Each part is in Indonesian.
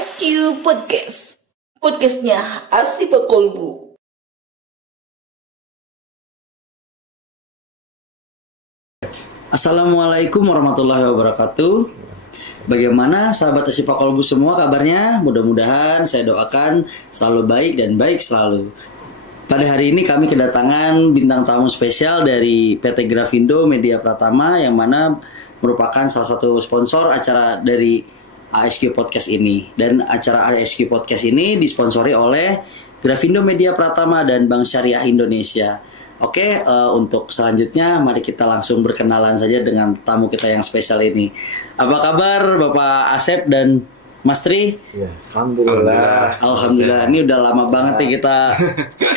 ASQ Podcast. Podcastnya Asifa Kolbu. Assalamualaikum warahmatullahi wabarakatuh. Bagaimana sahabat Asifa Kolbu semua kabarnya? Mudah-mudahan saya doakan selalu baik dan baik selalu. Pada hari ini kami kedatangan bintang tamu spesial dari PT Grafindo Media Pratama yang mana merupakan salah satu sponsor acara dari ASQ Podcast ini. Dan acara ASQ Podcast ini disponsori oleh Grafindo Media Pratama dan Bank Syariah Indonesia. Oke, untuk selanjutnya mari kita langsung berkenalan saja dengan tamu kita yang spesial ini. Apa kabar Bapak Asep dan Mas Tri? Ya, Alhamdulillah. Alhamdulillah. Ini udah lama banget nih kita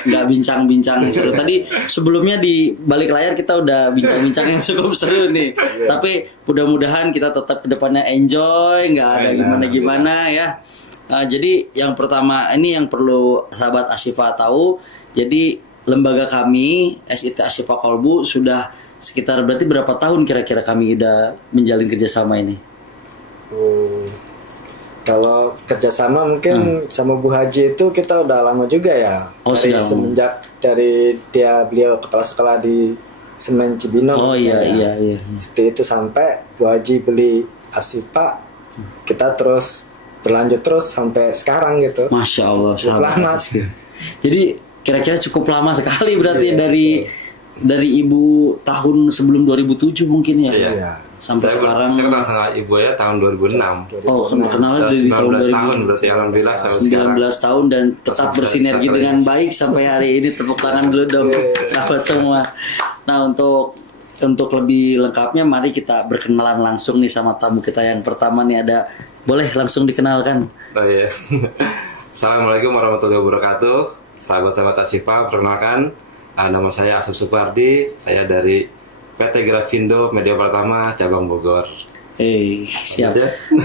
nggak bincang-bincang seru. Tadi sebelumnya di balik layar kita udah bincang-bincang yang cukup seru nih. Tapi mudah-mudahan kita tetap kedepannya enjoy, nggak ada gimana-gimana ya. Jadi yang pertama ini yang perlu sahabat Asifa tahu. Jadi lembaga kami SIT Asifa Kolbu sudah sekitar berarti berapa tahun kira-kira kami udah menjalin kerjasama ini? Kalau kerjasama mungkin sama Bu Haji itu kita udah lama juga ya. Dari semenjak beliau kepala sekolah di Semen Cibinong. Oh iya. Seperti itu sampai Bu Haji beli Asifa, kita terus berlanjut terus sampai sekarang gitu. Masya Allah. Lama. Jadi kira-kira cukup lama sekali berarti dari ibu tahun sebelum 2007 mungkin ya. Iya. Sampai sekarang. Saya kenal sama ibu ya tahun 2006. Oh, kenalnya dari tahun 19 tahun berarti alhamdulillah sampai 19 sekarang. tahun dan tetap bersinergi dengan baik sampai hari ini. Tepuk tangan dulu dong sahabat semua. Nah, untuk lebih lengkapnya mari kita berkenalan langsung nih sama tamu kita yang pertama nih ada. Boleh langsung dikenalkan. Oh iya. Assalamualaikum warahmatullahi wabarakatuh. Sahabat-sahabat Asifa, perkenalkan nama saya Asep Supardi. Saya dari PT Grafindo Media Pratama cabang Bogor. Siap.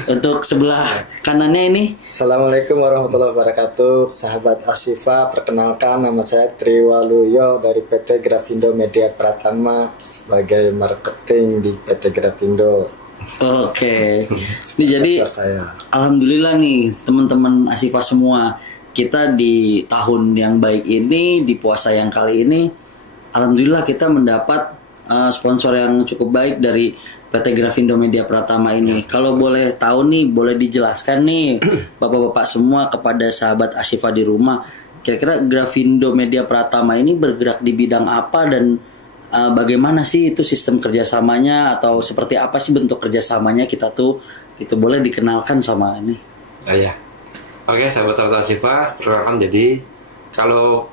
Untuk sebelah kanannya ini. Assalamualaikum warahmatullahi wabarakatuh. Sahabat Asifa, perkenalkan nama saya Triwaluyo dari PT Grafindo Media Pratama sebagai marketing di PT Grafindo. Oke. Ini jadi alhamdulillah nih teman-teman Asifa semua. Kita di tahun yang baik ini, di puasa yang kali ini, alhamdulillah kita mendapat sponsor yang cukup baik dari PT Grafindo Media Pratama ini. Kalau boleh tahu nih, boleh dijelaskan nih bapak-bapak semua kepada sahabat Asifa di rumah, kira-kira Grafindo Media Pratama ini bergerak di bidang apa dan bagaimana sih itu sistem kerjasamanya atau seperti apa sih bentuk kerjasamanya kita tuh itu boleh dikenalkan sama ini. Iya. Oke, sahabat-sahabat Asifa, perkenalkan jadi kalau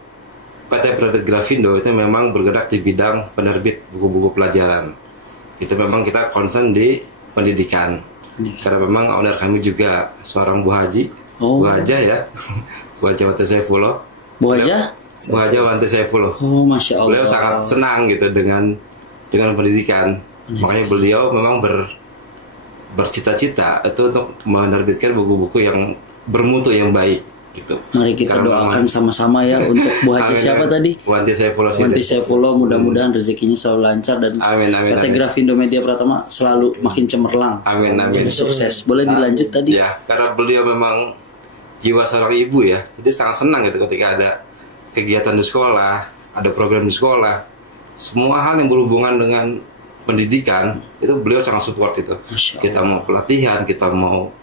PT Grafindo itu memang bergerak di bidang penerbit buku-buku pelajaran. Itu memang kita concern di pendidikan. Karena memang owner kami juga seorang Bu Haji. Bu Haja ya. Bu Haja Wanti Saifullah. Bu Haja? Bu Haja Wanti Saifullah. Oh, Masya Allah. Beliau sangat senang gitu dengan pendidikan. Makanya beliau memang bercita-cita itu untuk menerbitkan buku-buku yang bermutu yang baik gitu. Mari kita doakan sama-sama ya untuk Bu Haji siapa tadi? Wanti Saifullah. Wanti Saifullah, mudah-mudahan rezekinya selalu lancar dan PT Grafindo Media Pratama selalu makin cemerlang. Amin. Sukses. Boleh dilanjut tadi? Ya, karena beliau memang jiwa seorang ibu ya. Jadi sangat senang gitu ketika ada kegiatan di sekolah, ada program di sekolah. Semua hal yang berhubungan dengan pendidikan itu beliau sangat support itu. Kita mau pelatihan, kita mau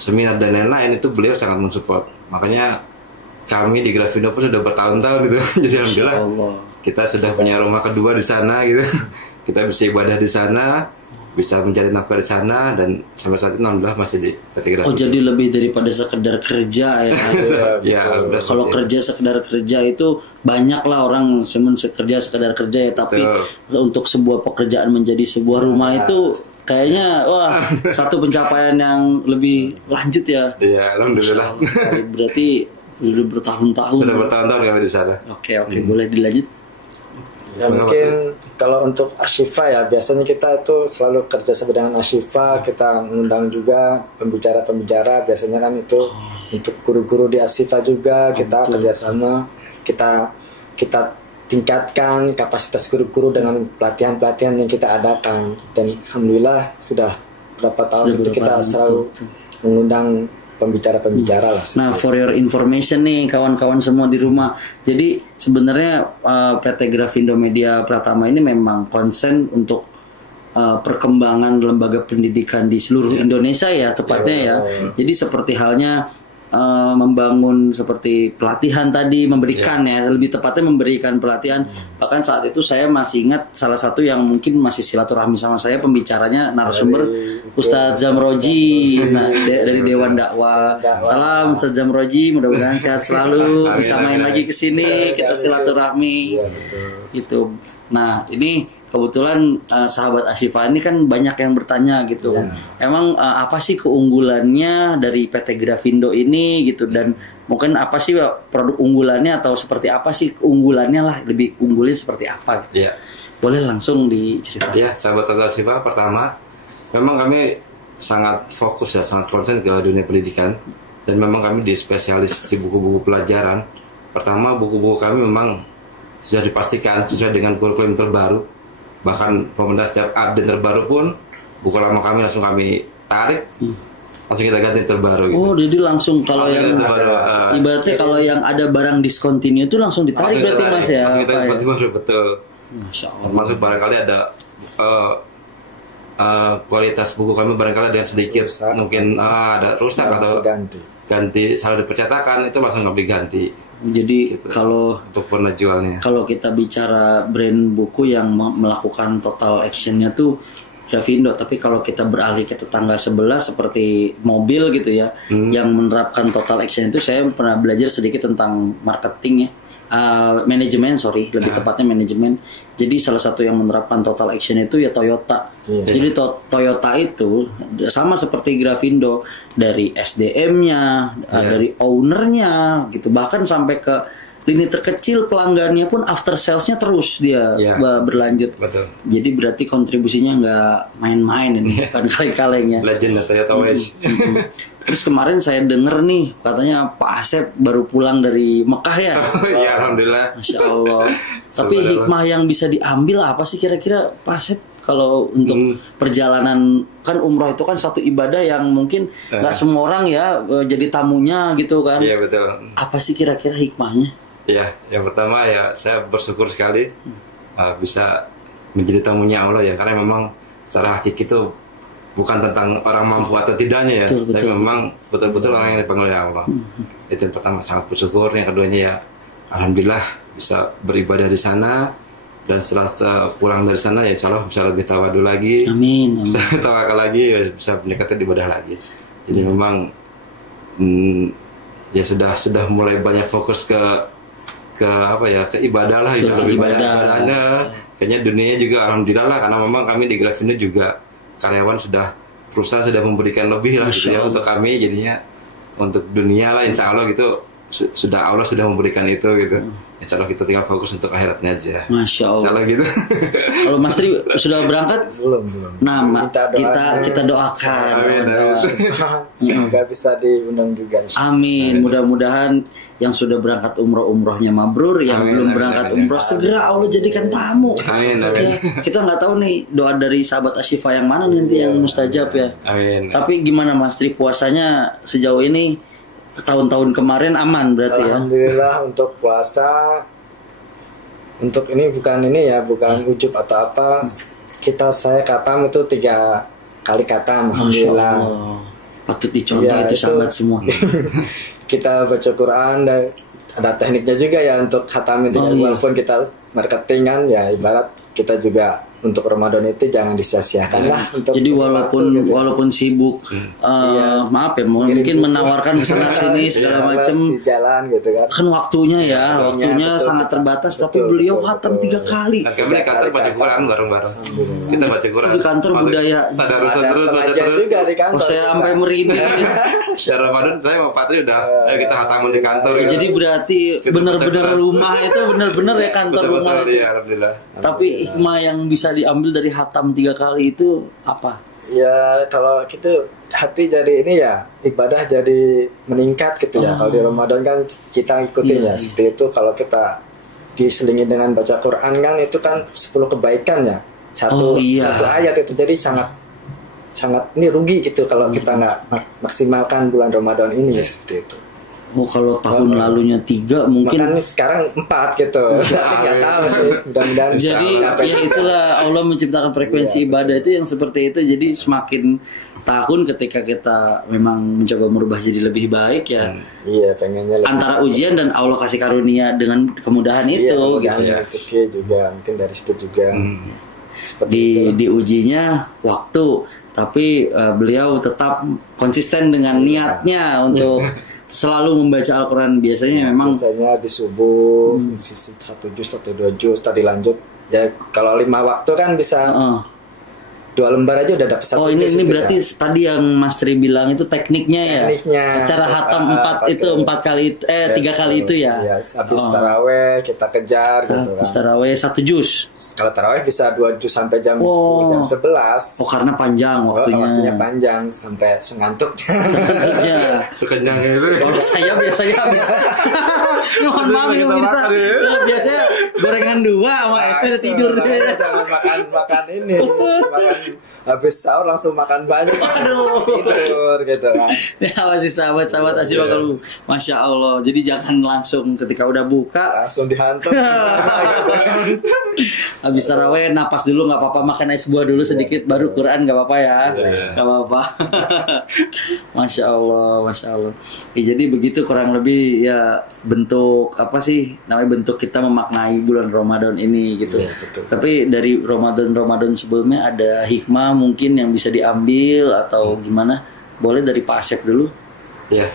seminar dan lain-lain itu beliau sangat mensupport. Makanya kami di Grafindo pun sudah bertahun-tahun gitu. Jadi alhamdulillah kita sudah punya rumah kedua di sana gitu. Kita bisa ibadah di sana, bisa mencari nafkah di sana dan sampai saat ini alhamdulillah masih di PT Grafindo. Oh, jadi lebih daripada sekedar kerja ya. Ya, kalau kerja sekedar kerja itu banyak lah orang cuma sekedar kerja ya, tapi untuk sebuah pekerjaan menjadi sebuah rumah itu kayaknya satu pencapaian yang lebih lanjut ya. Iya, alhamdulillah. Berarti sudah bertahun-tahun. Sudah bertahun-tahun kami di sana. Oke, boleh dilanjut. Ya mungkin kalau untuk Asifa ya biasanya kita itu selalu kerja sama dengan Asifa. Kita mengundang juga pembicara-pembicara. Biasanya kan itu untuk guru-guru di Asifa juga kita kerjasama. Kita tingkatkan kapasitas guru-guru dengan pelatihan-pelatihan yang kita adakan. Dan alhamdulillah sudah berapa tahun itu kita selalu mengundang pembicara-pembicara lah. Nah, for your information nih kawan-kawan semua di rumah. Jadi sebenarnya PT Grafindo Media Pratama ini memang konsen untuk perkembangan lembaga pendidikan di seluruh Indonesia ya tepatnya ya. Jadi seperti halnya membangun seperti pelatihan tadi, memberikan ya, lebih tepatnya memberikan pelatihan. Bahkan saat itu saya masih ingat salah satu yang mungkin masih silaturahmi sama saya, pembicaranya narasumber Ustadz Zamroji, nah dari Dewan Dakwah. Salam Ustadz Zamroji, mudah-mudahan sehat selalu, bisa main lagi ke sini, kita silaturahmi gitu. Nah ini kebetulan sahabat Ashifa ini kan banyak yang bertanya gitu. Emang apa sih keunggulannya dari PT Grafindo ini gitu, dan mungkin apa sih produk unggulannya atau seperti apa sih keunggulannya lah, lebih unggulnya seperti apa gitu. Boleh langsung diceritakan. Ya, sahabat Ashifa, pertama memang kami sangat fokus ya, sangat konsen ke dunia pendidikan, dan memang kami di spesialis di buku-buku pelajaran. Pertama, buku-buku kami memang sudah dipastikan sesuai dengan kurikulum terbaru. Bahkan pemerintah setiap update terbaru pun buku lama kami langsung kami tarik, langsung kita ganti terbaru gitu. Oh, jadi langsung kalau yang ibaratnya kalau yang ada barang discontinue itu langsung ditarik berarti Mas ya. Langsung kita ganti baru, betul. Masya Allah. Termasuk barangkali ada kualitas buku kami barangkali ada yang sedikit rusak, mungkin ada rusak atau ganti salah di percetakan, itu langsung kami ganti. Jadi gitu. Kalau untuk penjualnya, kalau kita bicara brand buku yang melakukan total actionnya tuh Grafindo, tapi kalau kita beralih ke tetangga sebelah seperti mobil gitu ya, yang menerapkan total action itu, saya pernah belajar sedikit tentang marketing ya, manajemen lebih tepatnya manajemen. Jadi salah satu yang menerapkan total action itu ya Toyota. Jadi Toyota itu sama seperti Grafindo, dari SDM-nya, dari ownernya gitu, bahkan sampai ke lini terkecil pelanggannya pun after sales-nya terus dia berlanjut. Betul. Jadi berarti kontribusinya nggak main-main ini, bukan kaleng-kalengnya. Legend Toyota Waze. Terus kemarin saya denger nih katanya Pak Asep baru pulang dari Mekah ya. Ya, alhamdulillah. Masya Allah. Tapi hikmah yang bisa diambil apa sih kira-kira Pak Asep kalau untuk perjalanan, kan umroh itu kan suatu ibadah yang mungkin nggak semua orang ya jadi tamunya gitu kan. Iya, betul. Apa sih kira-kira hikmahnya? Iya, yang pertama ya saya bersyukur sekali bisa menjadi tamunya Allah ya, karena memang secara hakiki itu bukan tentang orang mampu atau tidaknya ya, tapi memang betul-betul orang yang dipanggil oleh Allah. Itu yang pertama, sangat bersyukur. Yang keduanya ya alhamdulillah bisa beribadah di sana, dan setelah pulang dari sana ya insya Allah bisa lebih tawadu lagi, amin. Bisa tawakal lagi, bisa mendekati ibadah lagi. Jadi memang ya sudah mulai banyak fokus ke apa ya, ke ibadah lah, ibadahnya. Kayaknya dunianya juga alhamdulillah lah, karena memang kami di Grafindo juga karyawan perusahaan sudah memberikan lebih lah gitu ya untuk kami, jadinya untuk dunia lah insya Allah gitu Allah sudah memberikan itu gitu. Insya Allah kita tinggal fokus untuk akhiratnya aja. Masya Allah. Insya Allah gitu. Kalau Mas Tri sudah berangkat? Belum. Nah, kita doakan. Semoga bisa diundang juga. Amin. Mudah-mudahan yang sudah berangkat umrohnya mabrur, yang belum berangkat umroh segera Allah jadikan tamu. Amin. Ya, kita nggak tahu nih doa dari sahabat Ashifa yang mana nanti yang mustajab ya. Amin. Tapi gimana Mas Tri, puasanya sejauh ini tahun-tahun kemarin aman berarti ya? Alhamdulillah untuk puasa, untuk ini bukan ujub atau apa. Saya katam itu 3 kali katam, alhamdulillah. Patut dicontoh itu sahabat semua. Kita baca Quran, dan ada tekniknya juga ya untuk khatam itu. Walaupun kita marketing kan ya, ibarat kita juga untuk Ramadan itu jangan disia-siakan lah. Jadi walaupun sibuk, maaf ya, mungkin menawarkan kesana sini segala macam di jalan gitu kan waktunya sangat terbatas, tapi beliau khatam 3 kali. Kami di kantor baca Quran bareng-bareng. Kita baca Quran di kantor budaya. Ada urusan terus baca terus. Juga di kantor. Saya sampai merinding. Ya Ramadan saya sama Patri udah, ayo kita khataman di kantor. Jadi berarti benar-benar rumah itu benar-benar ya kantor rumah itu. Ya, alhamdulillah. Tapi hikmah yang bisa diambil dari khatam 3 kali itu apa? Ya kalau gitu hati jadi ini ya, ibadah jadi meningkat gitu ya. Kalau di Ramadan kan kita ikutin ya seperti itu. Kalau kita diselingi dengan baca Quran kan itu kan 10 kebaikan ya, satu ayat itu, jadi sangat sangat ini rugi gitu kalau kita nggak maksimalkan bulan Ramadan ini seperti itu. Oh kalau tahun lalunya 3 mungkin. Makanya sekarang 4 gitu. Tapi nggak tahu sih. Mudah-mudahan bisa Jadi mencapai. ya itulah Allah menciptakan frekuensi ibadah itu yang seperti itu. Jadi semakin tahun ketika kita memang mencoba merubah jadi lebih baik ya. Iya, pengennya lebih Antara ujian dan Allah kasih karunia dengan kemudahan itu iya, gitu ya. rezeki juga mungkin dari situ juga. Seperti Di ujinya waktu, tapi beliau tetap konsisten dengan niatnya untuk selalu membaca Al-Quran. Biasanya memang biasanya habis subuh sisi 1 juz atau 2 juz tadi lanjut ya, kalau 5 waktu kan bisa 2 lembar aja udah dapat 1 oh ini juz itu berarti ya. tadi yang Mas Tri bilang itu tekniknya ya. Tekniknya. Cara hatam 4 itu 4 kali 3 kali itu ya. Iya, habis taraweh kita kejar gitu kan. Taraweh 1 juz. Kalau taraweh bisa 2 juz sampai jam 10, jam 11. Oh karena panjang waktunya. Waktunya panjang sampai sengantuk. Tentunya. Sekenyang itu. Kalau saya biasanya habis mohon maaf ya pemirsa. Biasanya gorengan 2 sama es teh udah tidur. makan ini, makan habis sahur langsung makan banyak, Aduh. tidur gitu kan. Ya masih sahabat-sahabat Asyik Kalbu. Masya Allah. Jadi jangan langsung ketika udah buka Langsung dihantam. habis taraweh napas dulu nggak apa-apa, makan es buah dulu sedikit baru Quran nggak apa-apa ya, nggak apa-apa. Masya Allah, masya Allah. Jadi begitu kurang lebih ya bentuk apa sih namanya, bentuk kita memaknai bulan Ramadan ini gitu. Iya, betul. Tapi dari Ramadan sebelumnya ada hikmah mungkin yang bisa diambil atau gimana? Boleh dari Pak Asep dulu. Ya,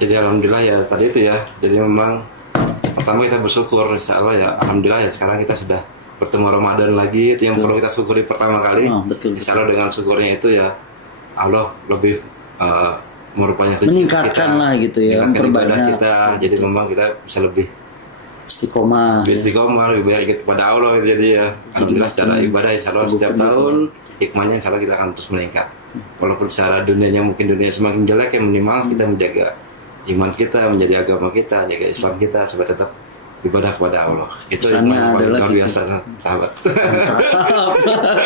jadi alhamdulillah ya tadi itu ya. Jadi memang pertama kita bersyukur, insya Allah ya. Alhamdulillah ya sekarang kita sudah bertemu Ramadan lagi. Itu yang perlu kita syukuri pertama kali. Oh, betul. Insya Allah dengan syukurnya itu ya Allah lebih merupanya rezeki Meningkatkan kita, lah gitu ya, meningkatkan ibadah memperbanyak. kita. Jadi memang kita bisa lebih Istiqomah. istiqomah, lebih baik kepada Allah gitu. Jadi ya alhamdulillah secara ibadah insya Allah setiap tahun hikmahnya insya Allah kita akan terus meningkat. Walaupun secara dunianya mungkin dunia semakin jelek, ya minimal kita menjaga iman kita, menjadi agama kita, jaga Islam kita supaya tetap ibadah kepada Allah. Itu Pesannya yang paling adalah luar gitu. biasa sahabat.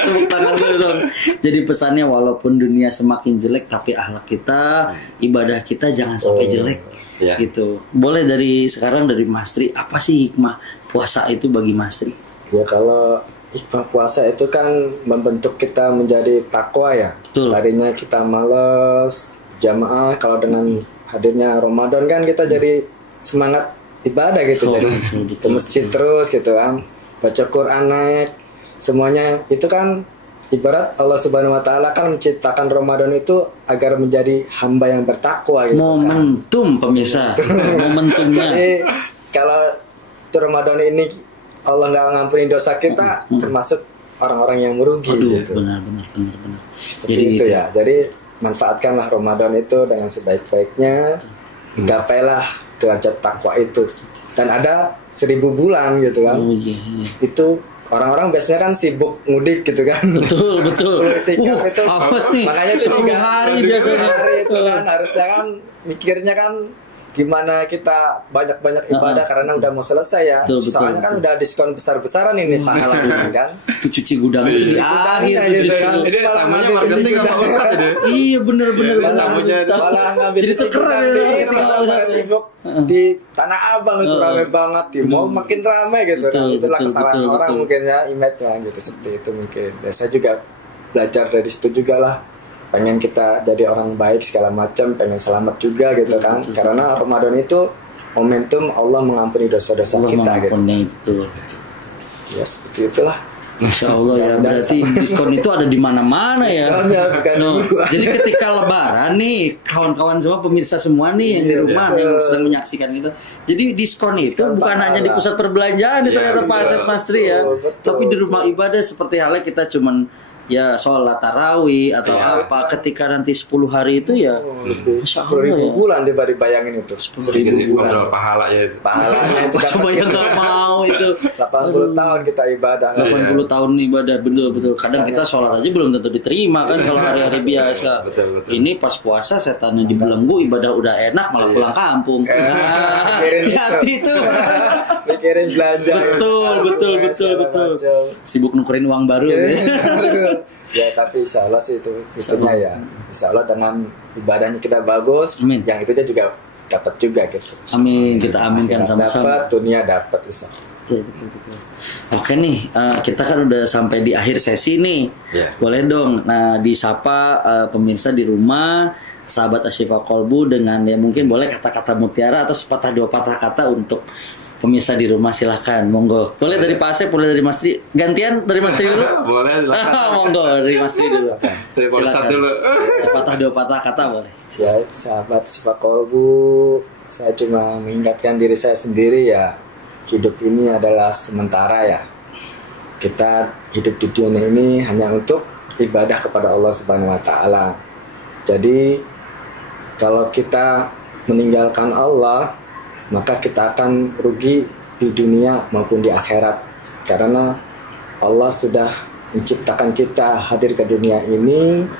Tepuk tangan dulu dong. Jadi pesannya walaupun dunia semakin jelek tapi akhlak kita, ibadah kita jangan sampai jelek. Iya. Gitu. Boleh dari sekarang dari Mas Tri, apa sih hikmah puasa itu bagi Mas Tri? Ya kalau hikmah puasa itu kan membentuk kita menjadi takwa ya. Betul. Tadinya kita males jamaah, kalau dengan hadirnya Ramadan kan kita jadi semangat ibadah gitu. Oh, Jadi betul, ke masjid terus gitu kan, baca Quran naik, semuanya itu kan ibarat Allah Subhanahu Wa Taala kan menciptakan Ramadan itu agar menjadi hamba yang bertakwa gitu kan. Momentum pemirsa, momentumnya. Jadi kalau Ramadan ini Allah nggak ngampuni dosa kita, termasuk orang-orang yang merugi Aduh, gitu. benar. Seperti itu ya. Jadi manfaatkanlah Ramadan itu dengan sebaik-baiknya. Gapailah derajat takwa itu. Dan ada 1000 bulan gitu kan. Oh iya. Itu orang-orang biasanya kan sibuk mudik gitu kan. Betul. Itu Awas nih, makanya itu 10 hari aja hari itu kan harusnya kan mikirnya kan gimana kita banyak-banyak ibadah karena udah mau selesai ya. Betul, Soalnya kan udah diskon besar-besaran ini pahala ini kan. Itu cuci gudang itu di akhir Gudangnya gitu justru. kan. Ini Malah tamunya ngambil marketing cuci apa gudang. Ustadz ini? Iya bener. tamunya itu. Malah ngambil Jadi cuci tuh keren gudang ya, di tinggal orang-orang satu. sibuk di Tanah Abang itu rame banget, di mall makin rame gitu kan. Itulah kesalahan orang mungkin ya, image-nya gitu, seperti itu mungkin. Ya, saya juga belajar dari situ juga lah, pengen kita jadi orang baik segala macam, pengen selamat juga gitu kan. Karena Ramadan itu momentum Allah mengampuni dosa-dosa Allah kita gitu. mengampuni, betul. Ya seperti itulah. Masya Allah ya, Dan berarti diskon itu ada di mana-mana ya. Diskonnya bukan di Loh, buku. jadi ketika Lebaran nih, kawan-kawan semua, pemirsa semua nih yang di Iya, rumah betul. yang sedang menyaksikan gitu. Jadi diskon itu Diskon bukan pahala. hanya di pusat perbelanjaan, Iya, ternyata Pak Asep betul. Mas Tri ya. Betul. Tapi di rumah ibadah seperti halnya kita cuman ya sholat tarawih atau Iya. apa, ketika nanti 10 hari itu ya Lebih Masya 10.000 Allah ya. bulan dia bayangin itu. 10.000 Jadi bulan. kontrol pahala ya. Pahalanya itu coba dapat yang nggak mau itu 80 tahun kita ibadah. 80 tahun ibadah, betul. Kadang kita sholat aja belum tentu diterima kan kalau hari-hari biasa. Betul. Ini pas puasa setannya dibelenggu, ibadah udah enak malah pulang kampung. mikirin Hati-hati itu. tuh. Mikirin belanja. Betul. Segala macam. Sibuk nukerin uang baru. Mikirin Ya tapi insya Allah sih itunya ya. Insya Allah dengan ibadahnya kita bagus, Amin. yang itunya juga dapat juga gitu. Amin, kita aminkan Akhirat sama-sama. dapat, dunia dapat insya Allah. Betul. Oke nih, kita kan udah sampai di akhir sesi nih. Ya. Boleh dong, nah disapa pemirsa di rumah, sahabat Asyifa Kolbu dengan ya mungkin boleh kata-kata mutiara atau sepatah dua patah kata untuk pemirsa di rumah, silahkan, monggo. Boleh dari Pak Asep, boleh dari Mas Tri. Gantian dari Mas Tri dulu. Boleh, silakan. Monggo dari Mas Tri dulu. Dari Pak Ustadz Silakan. dulu. Sepatah dua patah kata boleh. Ya, sahabat Asyifa Kolbu, saya cuma mengingatkan diri saya sendiri ya, hidup ini adalah sementara ya. Kita hidup di dunia ini hanya untuk ibadah kepada Allah Subhanahu wa taala. Jadi kalau kita meninggalkan Allah, maka kita akan rugi di dunia maupun di akhirat. Karena Allah sudah menciptakan kita hadir ke dunia ini,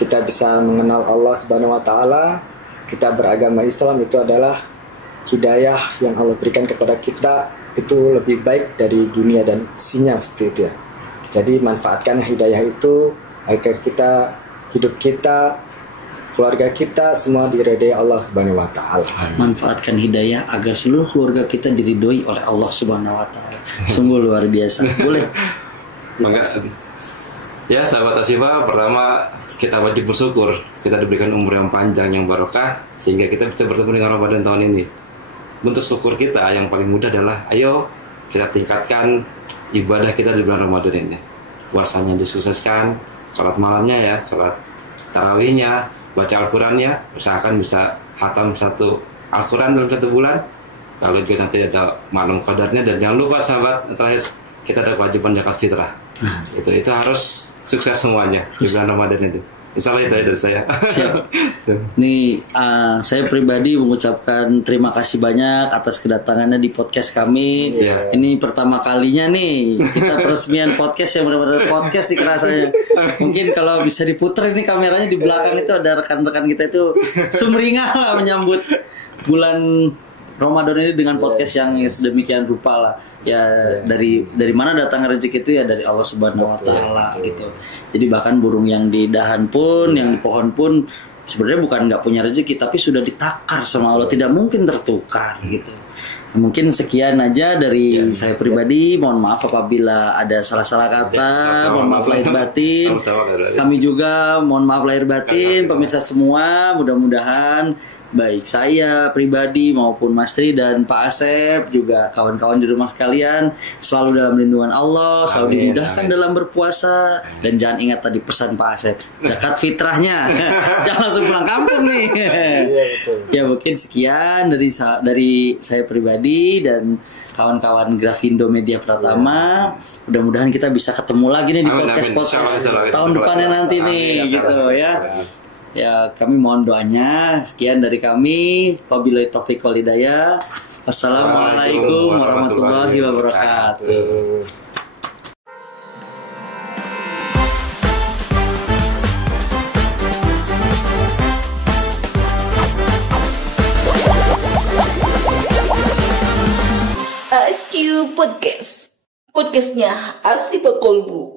kita bisa mengenal Allah Subhanahu wa taala, kita beragama Islam, itu adalah hidayah yang Allah berikan kepada kita, itu lebih baik dari dunia dan isinya seperti itu ya. Jadi manfaatkan hidayah itu agar kita, hidup kita, keluarga kita semua diridai Allah Subhanahu wa taala. Manfaatkan hidayah agar seluruh keluarga kita diridhoi oleh Allah Subhanahu wa taala. Sungguh luar biasa. Boleh. Makasih. Ya sahabat Asyifa, pertama kita wajib bersyukur kita diberikan umur yang panjang yang barokah sehingga kita bisa bertemu dengan Ramadan tahun ini. Bentuk syukur kita yang paling mudah adalah ayo kita tingkatkan ibadah kita di bulan Ramadan ini. Puasanya disukseskan, sholat malamnya ya, sholat tarawihnya, baca Al-Qurannya, usahakan bisa khatam satu Al-Quran dalam 1 bulan. Lalu juga nanti ada malam qadarnya, dan jangan lupa sahabat, terakhir kita ada kewajiban zakat fitrah. Itu harus sukses semuanya di bulan Ramadan itu. Insya Allah itu ya dari saya. Siap. Nih, saya pribadi mengucapkan terima kasih banyak atas kedatangannya di podcast kami. Yeah. Ini pertama kalinya nih kita peresmian podcast yang benar-benar podcast nih kerasanya. Mungkin kalau bisa diputar ini kameranya di belakang itu ada rekan-rekan kita itu sumringah lah menyambut bulan Ramadan ini dengan podcast yang sedemikian rupa lah. Ya dari mana datang rezeki itu ya dari Allah Subhanahu wa taala gitu. Jadi bahkan burung yang di dahan pun, yang di pohon pun sebenarnya bukan nggak punya rezeki, tapi sudah ditakar sama Allah, tidak mungkin tertukar gitu. Mungkin sekian aja dari saya pribadi. Mohon maaf apabila ada salah-salah kata. Mohon maaf lahir batin. Kami juga mohon maaf lahir batin. Pemirsa semua, mudah-mudahan baik saya pribadi maupun Mas Tri dan Pak Asep juga kawan-kawan di rumah sekalian selalu dalam lindungan Allah, selalu dimudahkan dalam berpuasa, dan jangan ingat tadi pesan Pak Asep, zakat fitrahnya jangan langsung pulang kampung nih. Ya mungkin sekian dari saya pribadi dan kawan-kawan Grafindo Media Pratama. Mudah-mudahan kita bisa ketemu lagi nih di podcast tahun depannya nanti nih gitu ya. Ya, kami mohon doanya. Sekian dari kami. Wabillahi taufiq wal hidayah. Wassalamualaikum warahmatullahi wabarakatuh. ASQ Podcast. Podcastnya Asyifa Kolbu.